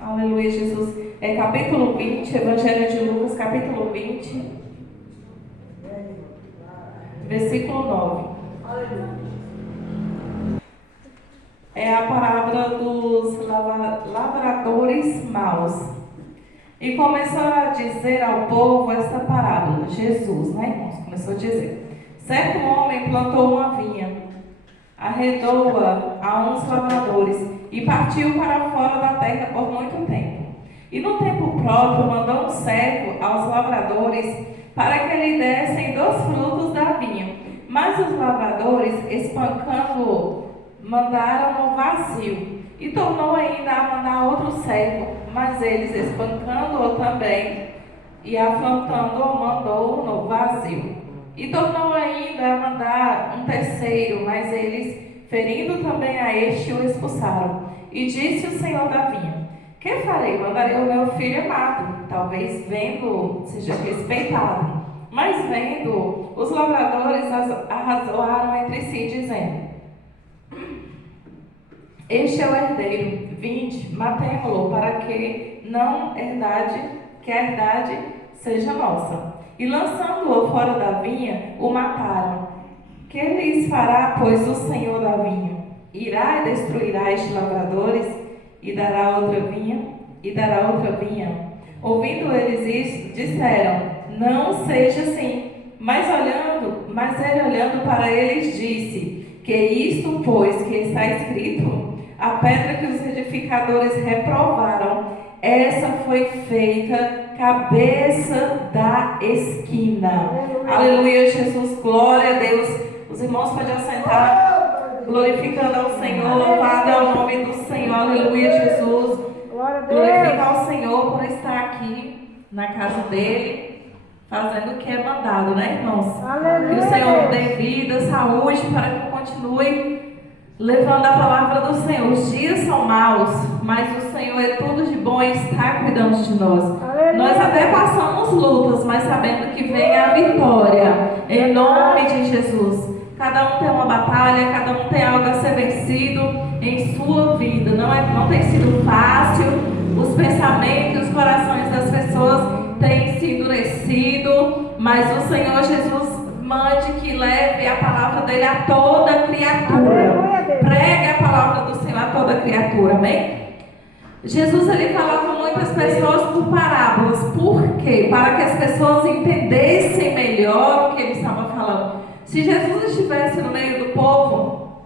Aleluia, Jesus. É capítulo 20, Evangelho de Lucas, capítulo 20, versículo 9. É a parábola dos lavradores maus. E começou a dizer ao povo esta parábola. Jesus, né, irmãos? Começou a dizer: certo homem plantou uma vinha, arredou-a a uns lavradores e partiu para fora da terra por muito tempo. E no tempo próprio mandou um servo aos lavradores para que lhe dessem dos frutos da vinha. Mas os lavradores, espancando-o, mandaram-no vazio. E tornou ainda a mandar outro servo, mas eles, espancando-o também e afrontando-o, mandou-no vazio. E tornou ainda a mandar um terceiro, mas eles, ferindo também a este, o expulsaram. E disse o senhor da vinha: que farei? Mandarei o meu filho amado, talvez vendo seja respeitado. Mas vendo, os lavradores arrazoaram entre si, dizendo: este é o herdeiro, vinde, matemo-lo, para que a herdade seja nossa. E lançando-o fora da vinha, o mataram. Que lhes fará, pois, o senhor da vinha? Irá e destruirá estes lavradores e dará outra vinha? Ouvindo eles isto, disseram: não seja assim. Mas ele olhando para eles disse: que isto, pois, que está escrito, a pedra que os edificadores reprovaram, essa foi feita cabeça da esquina. Aleluia, Jesus, glória a Deus. Os irmãos podem assentar, glorificando ao Senhor, louvado é o nome do Senhor. Aleluia, Jesus. Glorifica ao Senhor por estar aqui na casa dele, fazendo o que é mandado, né, irmãos? Aleluia. Que o Senhor dê vida, saúde, para que continue levando a palavra do Senhor. Os dias são maus, mas o Senhor é tudo de bom e está cuidando de nós. Aleluia. Nós até passamos lutas, mas sabendo que vem a vitória, em nome de Jesus. Cada um tem uma batalha, cada um tem algo a ser vencido em sua vida. Não tem sido fácil, os pensamentos e os corações das pessoas têm se endurecido, mas o Senhor Jesus mande que leve a palavra dele a toda criatura. Pregue a palavra do Senhor a toda criatura, amém? Jesus, ele falava muitas pessoas por parábolas. Por quê? Para que as pessoas entendessem melhor o que ele estava falando. Se Jesus estivesse no meio do povo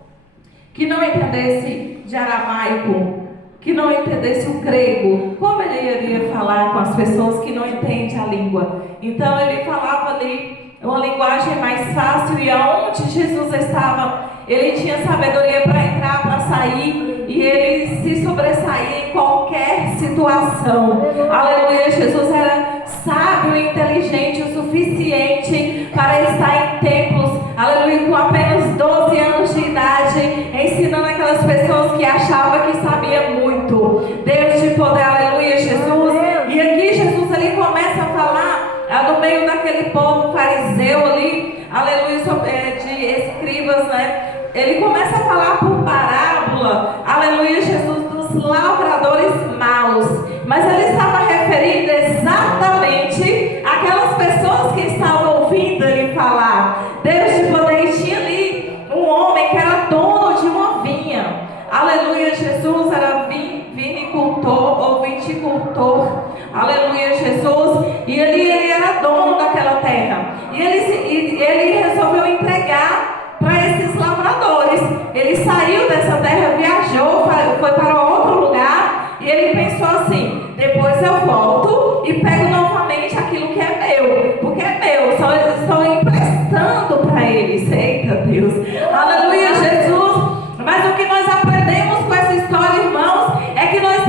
que não entendesse de aramaico, que não entendesse o grego, como ele iria falar com as pessoas que não entendem a língua? Então ele falava ali uma linguagem mais fácil, e aonde Jesus estava, ele tinha sabedoria para entrar, para sair, e ele se sobressaía em qualquer situação. Aleluia, Jesus era sábio e inteligente o suficiente para estar em templos, aleluia, com apenas 12 anos de idade, ensinando aquelas pessoas que achavam que sabia muito. Deus de poder, aleluia, Jesus. E aqui Jesus ele começa a falar no meio daquele povo fariseu ali, aleluia, de escribas, né? Ele começa a falar por parábola, aleluia, Jesus, dos lavradores maus. Mas ele estava referindo exatamente aquelas pessoas que estavam ouvindo ele falar. Deus de poder, tinha ali um homem que era dono de uma vinha. Aleluia, Jesus, era vinicultor ou viticultor. Aleluia, Jesus. E ele era dono daquela terra. E ele resolveu entregar para esses lavradores. Ele saiu dessa terra, viajou, foi para outro lugar. E ele pensou assim: depois eu volto e pego novamente aquilo que é meu. Porque é meu, só estou emprestando para eles. Eita Deus. Aleluia, Jesus. Mas o que nós aprendemos com essa história, irmãos, é que nós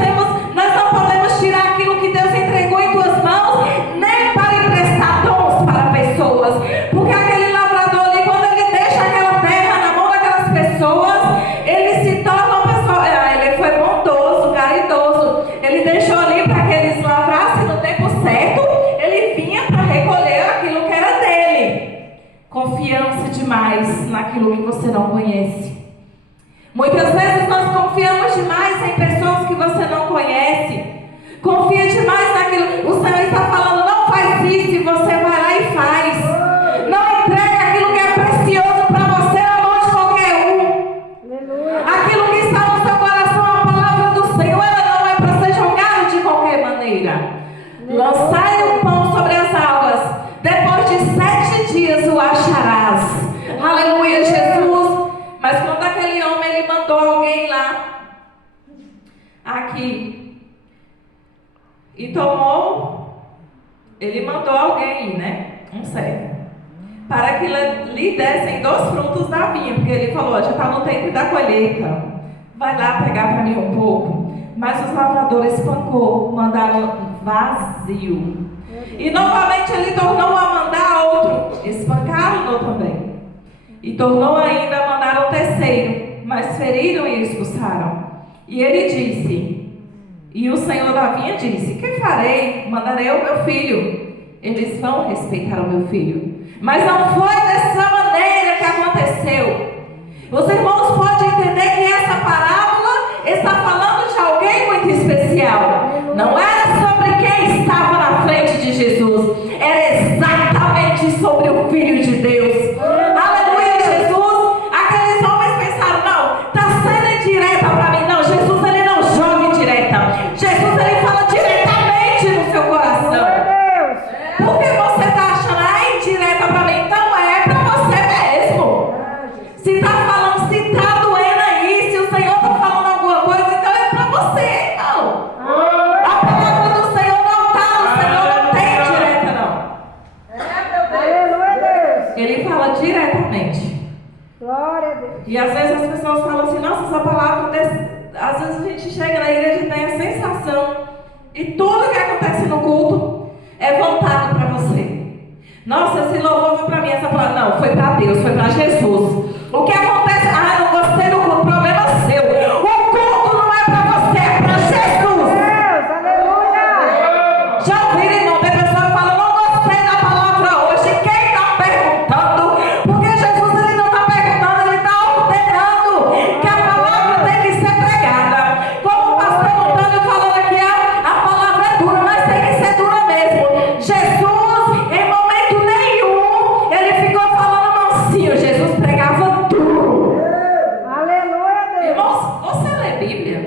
não podemos tirar aquilo que Deus entregou em tuas mãos, nem para emprestar dons para pessoas. Porque aquele lavrador ali, quando ele deixa aquela terra na mão daquelas pessoas, ele se torna uma pessoa. Ele foi bondoso, caridoso. Ele deixou ali para que eles lavrassem no tempo certo. Ele vinha para recolher aquilo que era dele. Confiança demais naquilo que você não conhece. Muitas vezes nós confiamos demais em pessoas que você não conhece. Confia demais naquilo. O Senhor está falando, não faz isso, e você vai lá e faz. Não entrega aquilo que é precioso para você na mão de qualquer um. Aquilo que está no seu coração, a palavra do Senhor, ela não é para ser jogada de qualquer maneira. Lançai o pão sobre as águas, depois de 7 dias o acharás. Aleluia, Jesus. Mas quando aquele homem, ele mandou alguém lá, aqui, e tomou, ele mandou alguém, né? Um servo, para que lhe dessem 2 frutos da vinha, porque ele falou, já está no tempo da colheita, vai lá pegar para mim um pouco. Mas os lavradores espancou, mandaram vazio. E novamente ele tornou a mandar outro, espancaram-no também. E tornou ainda a mandar um terceiro, mas feriram e expulsaram. E ele disse, e o Senhor da vinha disse, que farei? Mandarei o meu filho. Eles vão respeitar o meu filho. Mas não foi dessa maneira que aconteceu. Os irmãos podem entender que essa parábola está falando de alguém muito especial. Não era sobre quem estava na frente de Jesus, era exatamente sobre o Filho de Deus. Aleluia, Jesus. Aqueles homens pensaram, não, está sendo indireta para mim. Não, Jesus, ele não joga indireta. Jesus, ele fala diretamente no seu coração. Por que você está achando, indireta para mim? Então é para você mesmo. Se está falando, se está doendo aí, se o Senhor está falando alguma coisa, então é para você, não. A palavra do Senhor não está no Senhor, não tem direta, não. Ele fala diretamente. Glória a Deus. E às vezes as pessoas falam assim, nossa, essa palavra, às vezes a gente chega na igreja e tem a sensação, e tudo que acontece no culto é voltado para você. Nossa, esse louvor foi para mim, essa palavra, não, foi para Deus, foi para Jesus. O que acontece? Não gostei do culto, o problema é seu. O culto não é para você, é para Jesus. Deus, aleluia. Já ouviram, irmão? Tem pessoa que fala, não gostei da palavra hoje. Quem está perguntando? Porque Jesus, ele não está perguntando, ele está ordenando que a palavra tem que ser pregada. Como o pastor Antônio falando aqui, a palavra é dura, mas tem que ser dura mesmo. Jesus, em momento nenhum, ele ficou falando mansinho. Jesus pregava duro. Aleluia, Deus. Irmãos, você lê Bíblia?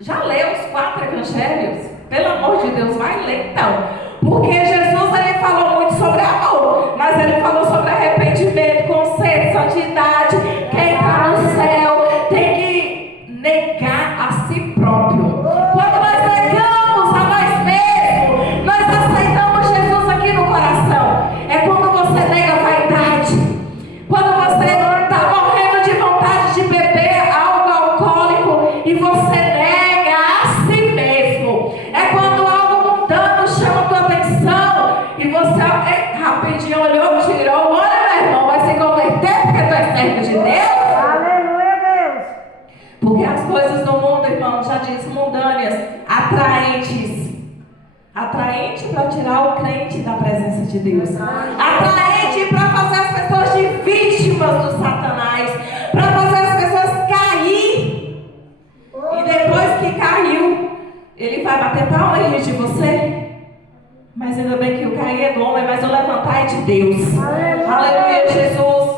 Já leu os 4 evangelhos? Pelo amor de Deus, vai ler então. Porque Jesus, ele falou muito sobre amor, mas ele falou sobre arrependimento, conserto, santidade. Quem está no céu tem que negar a si próprio. Quando nós negamos a nós mesmos, nós aceitamos Jesus aqui no coração. É quando você nega a vaidade. Quando você está morrendo de vontade de beber algo alcoólico e você nega a si mesmo. É quando algo mundano chama a tua atenção e você rapidinho olhou, tirou, olha meu irmão, vai se converter porque tu é servo de Deus. Aleluia, Deus. Porque as coisas do mundo, irmão, já diz, mundâneas, atraentes. Atraente para tirar o crente da presença de Deus. Atraente para fazer as pessoas de vítimas do Satanás. Para fazer as pessoas cair. E depois que caiu, ele vai bater palma e rir de você. Mas ainda bem que o cair é do homem, mas o levantar é de Deus. Aleluia, Jesus.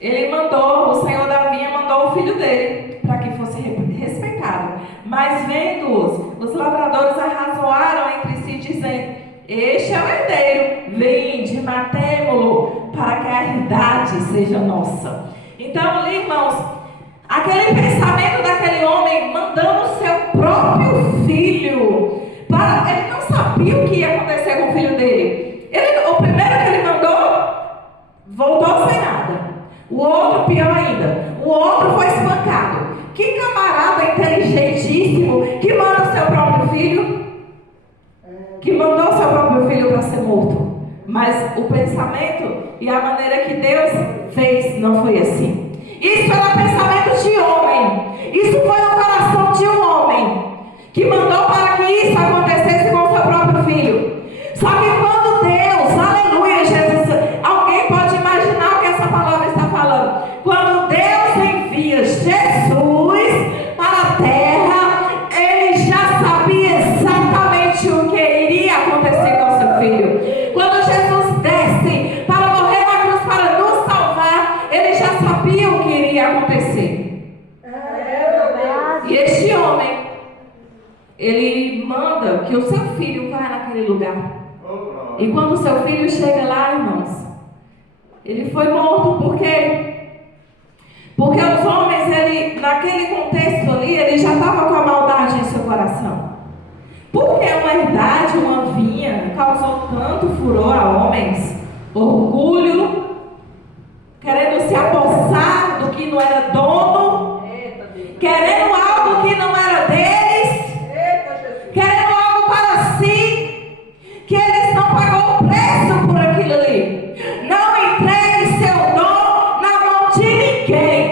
E ele mandou, o Senhor da vinha mandou o filho dele para que fosse respeitado. Mas vendo-os, os lavradores arrazoaram entre si, dizendo: este é o herdeiro, vinde, matemo-lo, para que a herdade seja nossa. Então, irmãos, aquele pensamento daquele homem mandando o seu próprio filho, ele não sabia o que ia acontecer com o filho dele. O primeiro que ele mandou, voltou sem nada. O outro, pior ainda, o outro foi espancado. Que camarada inteligentíssimo que manda o seu próprio filho, que mandou o seu próprio filho para ser morto. Mas o pensamento e a maneira que Deus fez não foi assim. Isso era pensamento de homem. Isso foi no coração de um homem que mandou para que isso acontecesse com o seu próprio filho. Só que quando Deus, aleluia, Jesus, alguém pode imaginar o que essa palavra está falando. que o seu filho vai naquele lugar. E quando o seu filho chega lá, irmãos, ele foi morto por quê? Porque os homens, naquele contexto ali, ele já estava com a maldade em seu coração. Porque uma herdade, uma vinha, causou tanto furor a homens, orgulho, querendo se apossar do que não era dono, querendo algo que não era deles, querendo algo para si, que eles não pagou o preço por aquilo ali. Não entregue seu dom na mão de ninguém.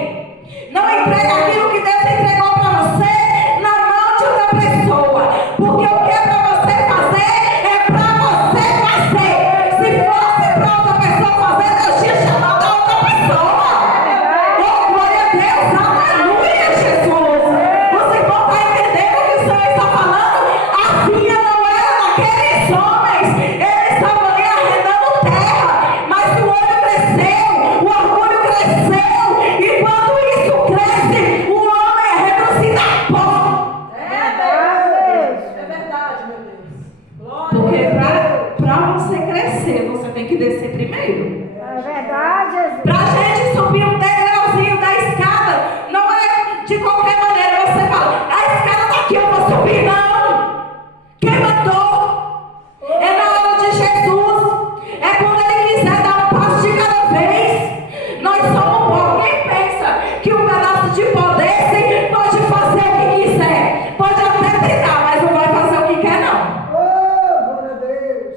Não entregue aquilo que Deus entregou para você na mão de outra pessoa. Porque o que é para você fazer, é para você fazer. Se fosse para outra pessoa fazer, Deus tinha chamado a outra pessoa. Oh, glória a Deus, aleluia, Jesus. Você não está entendendo o que o Senhor está falando? A vinha não era daqueles homens. Eles estavam ali arrendando terra. Mas o olho cresceu, o orgulho cresceu. E quando isso cresce, o homem é reduzido a pó. É verdade, meu Deus. Porque para você crescer, você tem que descer primeiro. É verdade, Jesus. Para a gente subir um degrauzinho da escada, não é de qualquer maneira. Você fala, a escada está aqui, eu vou subir. Não. Quem mandou? É na hora de Jesus. É quando Ele quiser dar um passo de cada vez. Nós somos pó. Quem pensa que um pedaço de pó desse pode fazer o que quiser? Pode até tentar, mas não vai fazer o que quer, não. Oh, glória a Deus.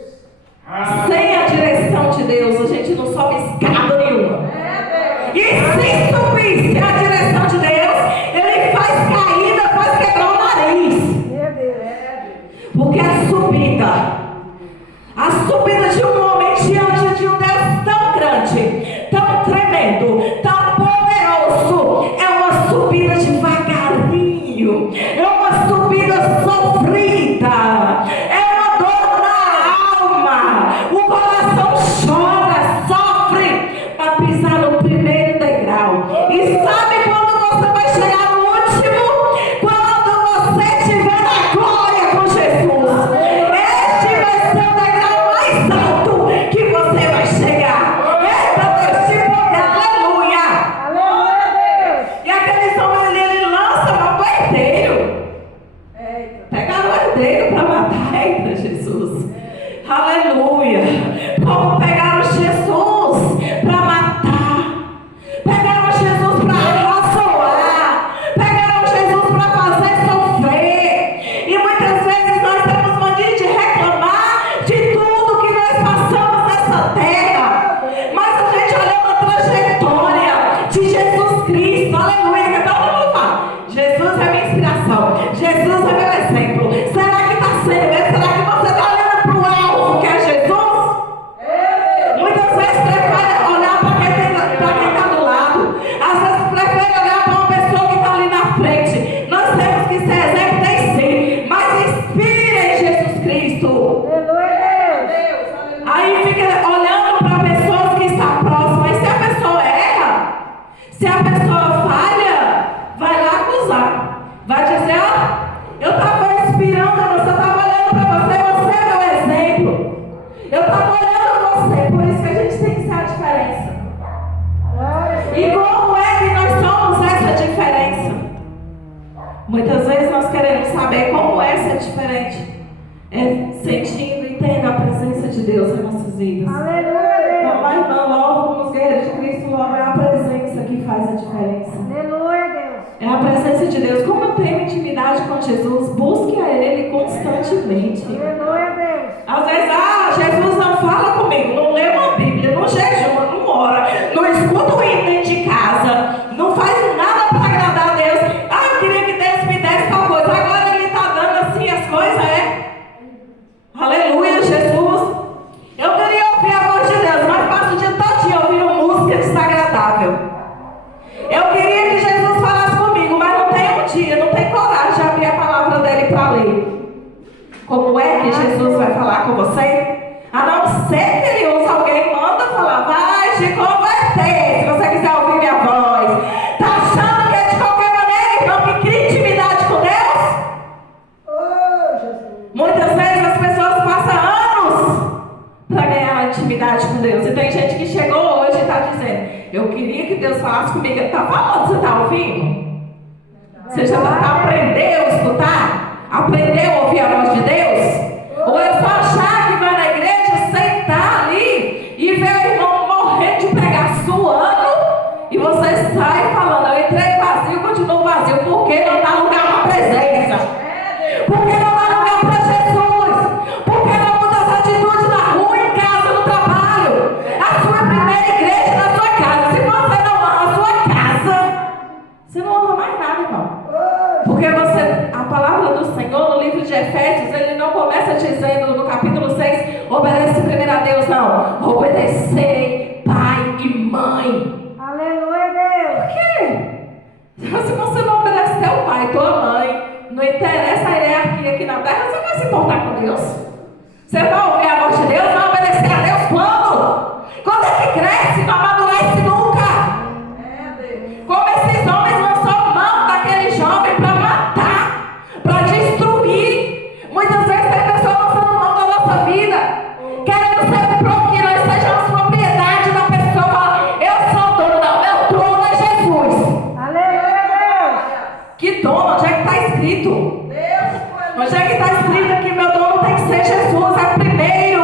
Sem a direção de Deus, a gente não sobe escada nenhuma. E se subir sem a direção de Deus, Ele faz caída, faz quebrar o nariz. Meu Deus. Porque a subida de um homem diante de um Deus tão grande, tão tremendo, tão poderoso, é uma subida devagarinho, é uma subida sofrida, é uma dor na alma, o coração chora, sofre para pisar no primeiro degrau. E sabe quando você vai chegar no último? Quando você estiver na glória com Jesus. Este vai ser o degrau mais alto que você vai chegar. Eita Deus, te poder, aleluia. Aleluia, Deus. E aqueles homens ali, ele lança no herdeiro. Pegaram o herdeiro para matar. Eita Jesus. Aleluia. Como pegaram Jesus para matar. Pegaram Jesus para arrasoar. Pegaram Jesus para fazer sofrer. E muitas vezes nós temos mania de reclamar de tudo que nós passamos nessa terra. Mas a gente olhou a trajetória de Jesus Cristo. Aleluia. Então vamos lá. Jesus é minha inspiração. Jesus é meu exemplo. Será que está sendo mesmo? Será que você está olhando para o alvo que é Jesus? Muitas vezes prefere olhar para quem está do lado. Às vezes prefere olhar para uma pessoa que está ali na frente. Nós temos que ser exemplo, tem sim. Mas inspire em Jesus Cristo. Aleluia, Deus. Aí fica olhando para pessoas que estão próximas. E se a pessoa erra, se a pessoa falha, vai lá acusar. Vai dizer, ó, eu estava inspirando, você estava olhando para você é meu exemplo. Eu estava olhando você, por isso que a gente tem que ser a diferença. E como é que nós somos essa diferença? Muitas vezes nós queremos saber como é ser diferente. É sentindo e tendo a presença de Deus em nossas vidas. Aleluia, Então, a irmã, logo como os guerreiros de Cristo, logo é a presença que faz a diferença. Deus. Aleluia, Deus. É a presença de Deus. Como eu tenho intimidade com Jesus, busque a Ele constantemente. Aleluia, Deus. Às vezes, Jesus não fala comigo, não lê uma Bíblia, não jejuma, não ora, não escuta o hino dentro de casa, não faz nada para agradar a Deus. Eu queria que Deus me desse tal coisa, agora Ele está dando assim as coisas, é? Aleluia, Jesus. Eu queria ouvir a voz de Deus, mas passo o dia todinho ouvindo música desagradável. Eu queria que Jesus falasse comigo, mas não tem um dia, não tem coragem de abrir a palavra dele para ler. Como é que Jesus vai falar com você? A não ser que ele use alguém, manda falar, vai Eu queria que Deus falasse comigo. Ele está falando, você está ouvindo? Você já está aprendendo a escutar? Aprendeu a ouvir a voz de Deus? Ou é só achar que vai na igreja, sentar ali e ver o irmão morrendo de pregar, suando, e você sai falando, eu entrei vazio, continuo vazio, porque não dá lugar para presença? Porque não dá lugar para Jesus? Porque não muda as atitudes na rua, em casa, no trabalho? A sua primeira igreja na sua casa. Se você não ama a sua casa, você não ama mais nada, irmão. Porque a palavra do Senhor no livro de Efésios, ele não começa dizendo no capítulo 6, obedece primeiro a Deus, não. Obedecer pai e mãe. Aleluia, Deus. Por quê? Se você não obedece teu pai, tua mãe, não interessa a hierarquia aqui na terra, você vai se importar com Deus? Você vai ouvir a voz de Deus? Vai obedecer a Deus quando? Quando é que cresce? Não amadurece nunca. Como esses homens lançou mão daquele jovem para matar, para destruir. Muitas vezes tem pessoas lançando mão da nossa vida, querendo ser pronto que nós sejamos propriedade da pessoa. Fala, eu sou dono, não, meu dono é Jesus. Aleluia, Deus. Que dono? Onde é que está escrito? Onde é que está escrito que meu dono tem que ser Jesus? É primeiro.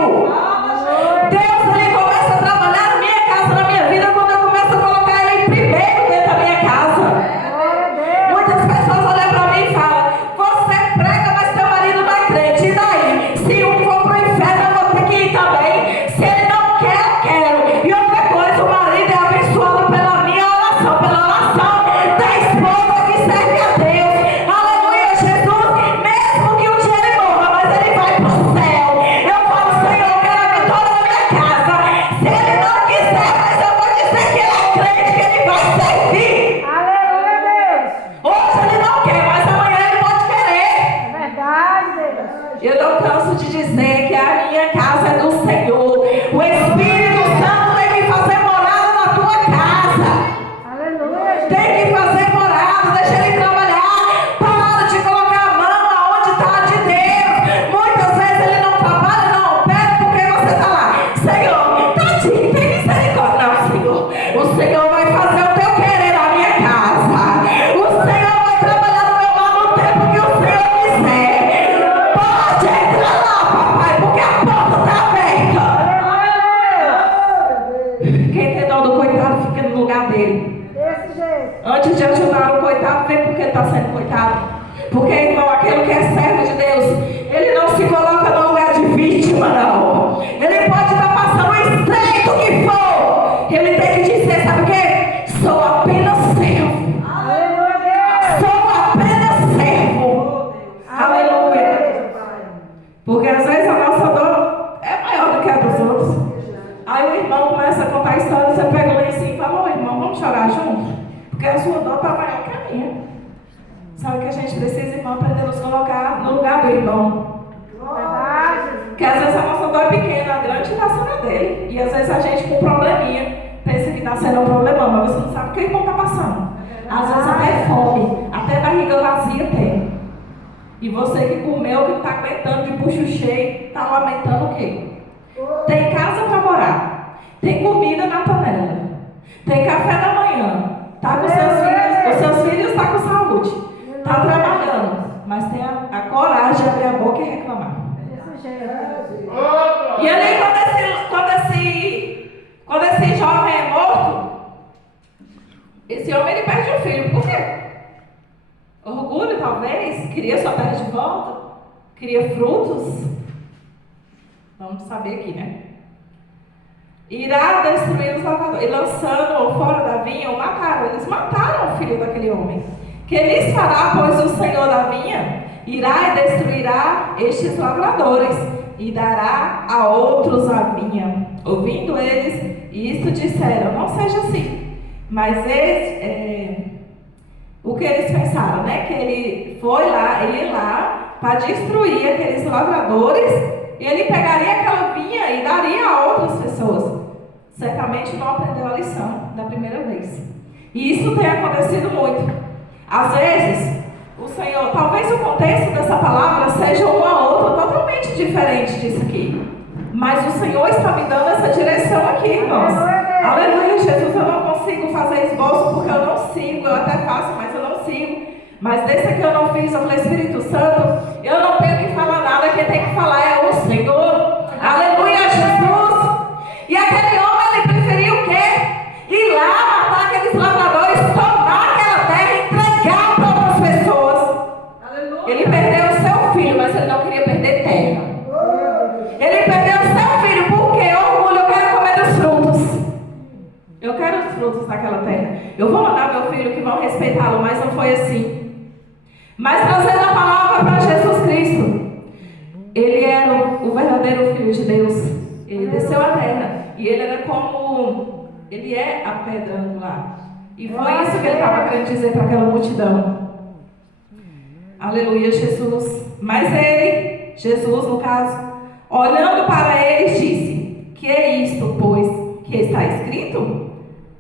Deus, ele começa a trabalhar na minha casa, na minha vida, quando eu começo a colocar ele primeiro dentro da minha casa. Glória a Deus. Muitas pessoas olham para mim e falam, você prega, mas teu marido não é crente. E daí? Se um for pro inferno, eu vou ter que ir também. Se ele não quer, eu quero. E outra coisa, o marido é abençoado pela minha oração, pela oração da esposa que serve a Deus. Aleluia, Jesus. Mesmo que um dia ele morra, mas ele vai pro céu. Eu falo, Senhor, eu quero a vitória na minha casa. Se ele não quiser, mas eu vou dizer que ele é crente, que ele vai servir. Aleluia, Deus. Hoje ele não quer, mas amanhã ele pode querer. É verdade, Deus. Eu não canso de dizer que a minha casa é do Senhor. O Espírito Santo tem que fazer morada na tua casa. Aleluia, Jesus. Tem que fazer morada, deixa ele trabalhar. Para de colocar a mão aonde está a de Deus. Muitas vezes ele não trabalha, não opera porque você está lá. Senhor, tadinho, tem misericórdia. Não, Senhor. O Senhor vai fazer o teu querer na minha casa. O Senhor vai trabalhar no meu lar no tempo que o Senhor quiser. Pode entrar lá, papai, porque a porta está aberta. Aleluia, Deus. Quem tem dó do coitado fica no lugar dele. Desse jeito. Antes de ajudar o coitado, vê porque ele está sendo coitado. Porque, irmão, aquele que é servo de Deus, ele não se coloca no lugar de vítima, não. Ele pode estar passando o estreito que for. Ele tem que dizer, sabe o quê? Sou apenas servo. Aleluia, Deus. Sou apenas servo. Aleluia. Porque às vezes a nossa dor é maior do que a dos outros. Aí o irmão começa a contar a história, você pega lá em cima e fala, ô irmão, vamos chorar junto? Porque a sua dor está maior que a minha. Sabe que a gente precisa, irmão, aprender a nos colocar no lugar do irmão. Verdade. Porque às vezes a nossa dor é pequena, a grande está sendo a dele. E às vezes a gente com um probleminha pensa que está sendo um problemão, mas você não sabe o que o irmão está passando. Às vezes até fome, até barriga vazia tem. E você que comeu, que não está aguentando de bucho cheio, está lamentando o quê? Tem casa para morar, tem comida na panela, tem café da manhã, tá com seus filhos, os seus filhos estão com saúde, está trabalhando, mas tem a coragem de abrir a boca e reclamar. Desse jeito. E ali quando esse jovem é morto, esse homem ele perde o filho. Por quê? Orgulho talvez, queria sua terra de volta, queria frutos. Vamos saber aqui, né? Irá destruir os lavadores. E lançando-o fora da vinha, o mataram. Eles mataram o filho daquele homem. Que lhes fará, pois, o Senhor da vinha? Irá e destruirá estes lavradores, e dará a outros a vinha. Ouvindo eles, isto disseram, não seja assim. Mas o que eles pensaram, né? Que ele foi lá, ele ia lá para destruir aqueles lavradores. E ele pegaria aquela vinha e daria a outras pessoas. Certamente não aprendeu a lição da primeira vez. E isso tem acontecido muito. Às vezes, o Senhor, talvez o contexto dessa palavra seja uma outra totalmente diferente disso aqui. Mas o Senhor está me dando essa direção aqui, irmãos. Aleluia, Jesus, eu não consigo sigo, eu até faço, mas eu não sigo. Mas desse aqui eu não fiz, eu falei, Espírito Santo, eu não tenho que falar nada, quem tem que falar é o Senhor. Aleluia, Jesus. E aquele homem, ele preferiu o quê? Ir lá, matar aqueles lavradores, tomar aquela terra e entregar para outras pessoas. Aleluia. Ele perdeu o seu filho, mas ele não queria perder terra. Ele perdeu o seu filho, porque orgulho, eu quero comer dos frutos. Eu quero os frutos daquela terra. Eu vou mandar meu filho que vão respeitá-lo, mas não foi assim. Mas trazendo a palavra para Jesus Cristo, ele era o verdadeiro Filho de Deus. Ele desceu à terra e ele era como, ele é a pedra angular. E foi isso que ele estava querendo dizer para aquela multidão. Aleluia, Jesus. Mas ele, Jesus no caso, olhando para eles, disse: que é isto, pois, que está escrito?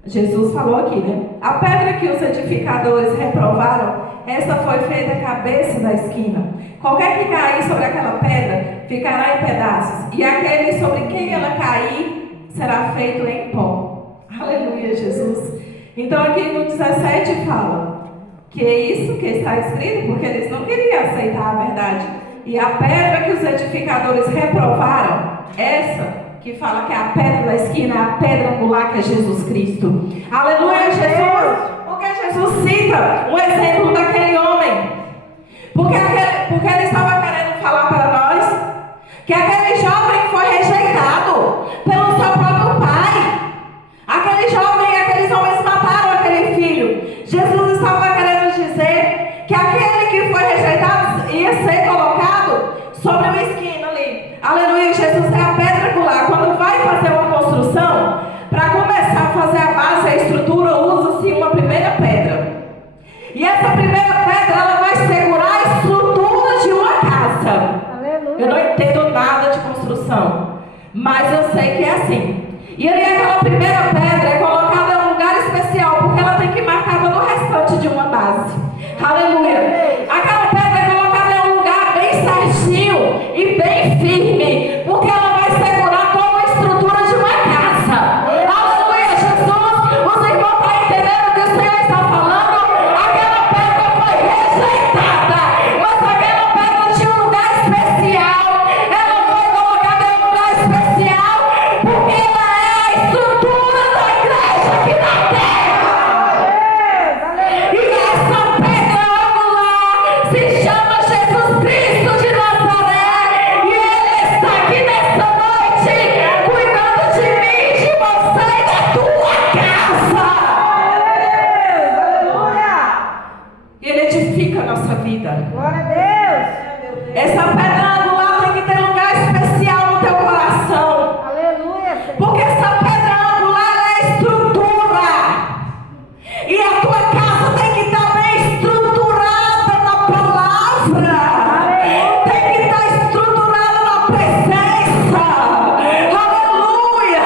Jesus falou aqui, né? A pedra que os edificadores reprovaram, essa foi feita a cabeça da esquina. Qualquer que cair sobre aquela pedra ficará em pedaços, e aquele sobre quem ela cair será feito em pó. Aleluia, Jesus. Então aqui no 17 fala que é isso que está escrito, porque eles não queriam aceitar a verdade. E a pedra que os edificadores reprovaram, essa que fala que é a pedra da esquina, a pedra angular, que é Jesus Cristo. Aleluia, Jesus. Porque Jesus cita um exemplo daquele homem. Porque ele estava querendo falar para nós que aquele jovem foi rejeitado pelo seu próprio pai. Aquele jovem e aqueles homens mataram aquele filho. Jesus estava querendo dizer que aquele que foi rejeitado ia ser colocado sobre uma esquina ali. Aleluia, Jesus é a pedra angular. Quando vai fazer uma construção, para começar a fazer a base, a estrutura, usa-se uma primeira pedra. E essa primeira pedra, ela vai segurar a estrutura de uma casa. Aleluia. Eu não entendo nada de construção, mas eu sei que é assim. E ali aquela primeira pedra é colocada em um lugar especial, porque ela tem que marcar todo o restante de uma base. Aleluia. Aquela pedra é colocada em um lugar bem certinho e bem firme, porque ela vai segurar toda a estrutura de uma casa. Aleluia, Jesus. Os irmãos estão entendendo o que o Senhor está falando? Aquela pedra foi rejeitada, mas aquela pedra tinha um lugar especial. Ela foi colocada em um lugar especial, porque ela é a estrutura da igreja aqui na terra. E essa pedra angular se chama Jesus Cristo de Nazaré. E Ele está aqui nessa noite, cuidando de mim, de você e da tua casa. Aleluia. E Ele edifica a nossa vida. Glória a Deus. Essa pedra angular tem que ter lugar especial no teu coração. Aleluia, Senhor. Porque essa pedra angular é a estrutura. E a tua casa tem que estar bem estruturada na palavra. Tem que estar estruturada na presença. Aleluia.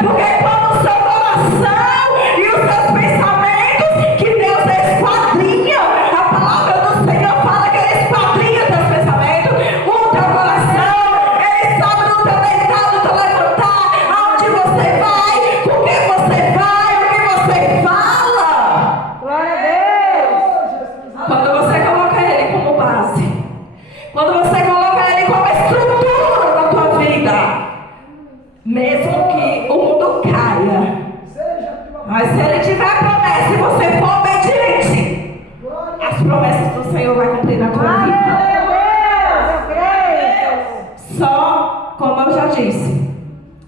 Porque quando o seu coração e os seus pensamentos, que Deus esquadrinha, a palavra do Senhor fala que Ele esquadrinha teus pensamentos, o teu coração, Ele sabe do teu deitado, do teu levantar, aonde você vai, com quem você vai, o que você fala. Glória a Deus. Quando você coloca Ele como base, quando você coloca Ele como estrutura da tua vida, mesmo que o mundo caia, mas se Ele tiver promessa e você for obediente, as promessas do Senhor vai cumprir na tua Glória vida. a Deus. Eu creio, Senhor. Só como eu já disse,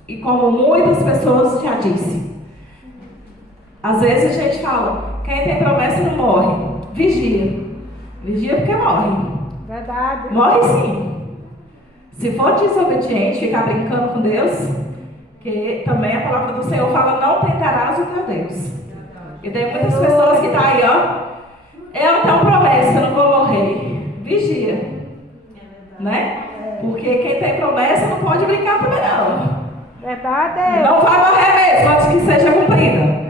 e como muitas pessoas já disse, às vezes a gente fala, quem tem promessa não morre. Vigia. Vigia porque morre. Verdade. Morre sim. Se for desobediente, ficar brincando com Deus, que também a palavra do Senhor fala, não tentarás o teu Deus. E tem muitas pessoas que estão aí, ó, eu tenho promessa, eu não vou morrer. Vigia. Né? Porque quem tem promessa não pode brincar também não. Verdade. Não vai morrer mesmo antes que seja cumprida.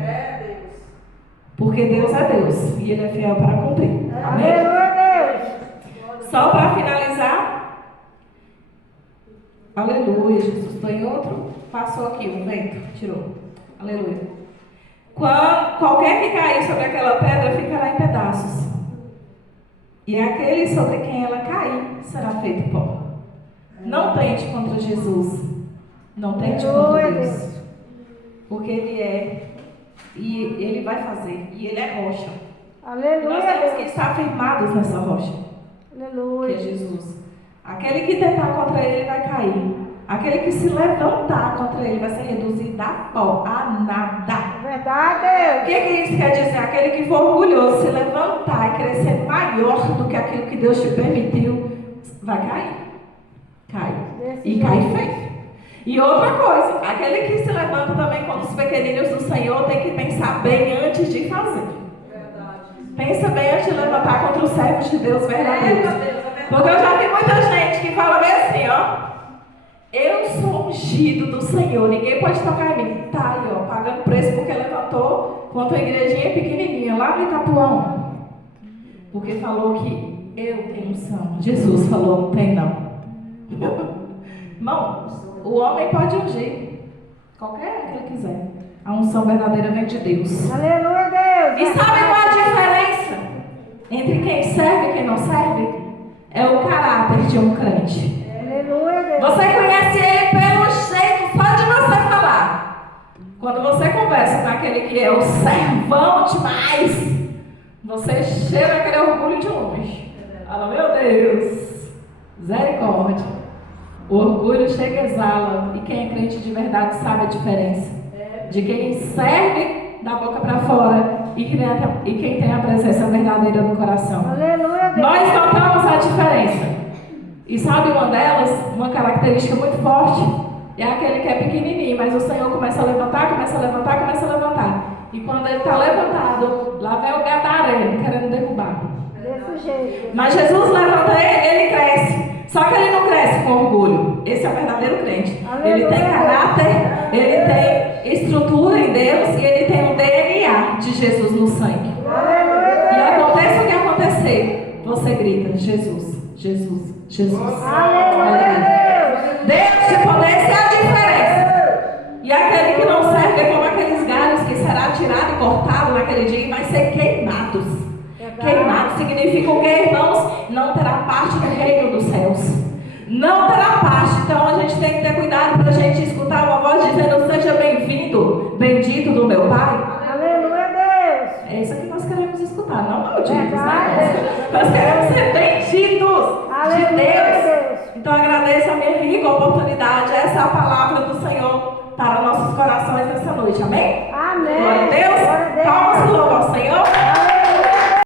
Porque Deus é Deus e Ele é fiel para cumprir. Amém? Aleluia, Deus. Só para finalizar. Aleluia, Jesus. Estou em outro. Passou aqui um vento. Tirou. Aleluia. qualquer que cair sobre aquela pedra ficará em pedaços. E aquele sobre quem ela cair será feito pó. Não tente contra Jesus. Não tente contra Deus. Porque Ele é. E Ele vai fazer. E Ele é rocha. Aleluia. Nós temos que estar firmados nessa rocha. Aleluia. Que é Jesus. Aquele que tentar contra Ele vai cair. Aquele que se levantar contra Ele vai ser reduzido a pó, a nada. Verdade. O que isso quer dizer? Aquele que for orgulhoso, se levantar e crescer maior do que aquilo que Deus te permitiu, vai cair. Cai. E cai feio. E outra coisa, aquele que se levanta também contra os pequeninos do Senhor tem que pensar bem antes de fazer. Pensa bem antes de levantar contra os servos de Deus verdadeiros. Porque eu já vi muita gente que fala bem assim, ó. Eu sou ungido do Senhor, ninguém pode tocar em mim. Tá aí, ó, pagando preço porque levantou contra a igrejinha pequenininha lá no Itapuão. Porque falou que eu tenho unção. Jesus falou, não tem não. Irmão, o homem pode ungir qualquer que ele quiser. A unção verdadeira vem de Deus. Aleluia, Deus. E sabe qual é a diferença entre quem serve e quem não serve? É o caráter de um crente. Aleluia, Deus. Você conhece ele pelo jeito só de você falar. Quando você conversa com aquele que é o servão demais, você cheira aquele orgulho de longe. Fala, meu Deus, misericórdia. O orgulho chega e exala. E quem é crente de verdade sabe a diferença de quem serve da boca para fora e quem tem a presença verdadeira no coração. Aleluia, Deus. Nós notamos a diferença. E sabe uma delas, uma característica muito forte, é aquele que é pequenininho, mas o Senhor começa a levantar, começa a levantar, começa a levantar. E quando ele está levantado, lá vem o gadareno querendo derrubar. Desse jeito. Mas Jesus levanta ele cresce. Só que ele não cresce com orgulho. Esse é o verdadeiro crente. Aleluia. Ele tem caráter, ele tem estrutura em Deus e ele tem o DNA de Jesus no sangue. Aleluia, E Deus. aconteça o que acontecer, você grita, Jesus, Jesus, Jesus. Aleluia, Deus. Deus de poder, essa é a diferença. E aquele que não serve é como aqueles galhos que será tirado e cortado naquele dia e vai ser queimados. Queimado significa o que, irmãos? Não terá parte do reino dos céus. Não terá parte. Então a gente tem que ter cuidado para a gente escutar uma voz dizendo: seja bem-vindo, bendito do meu Pai. Aleluia, Deus. É isso que nós queremos escutar, não malditos, né? Verdade. Nós queremos ser benditos de Aleluia, Deus. Deus. Então agradeço a minha rica oportunidade. Essa é a palavra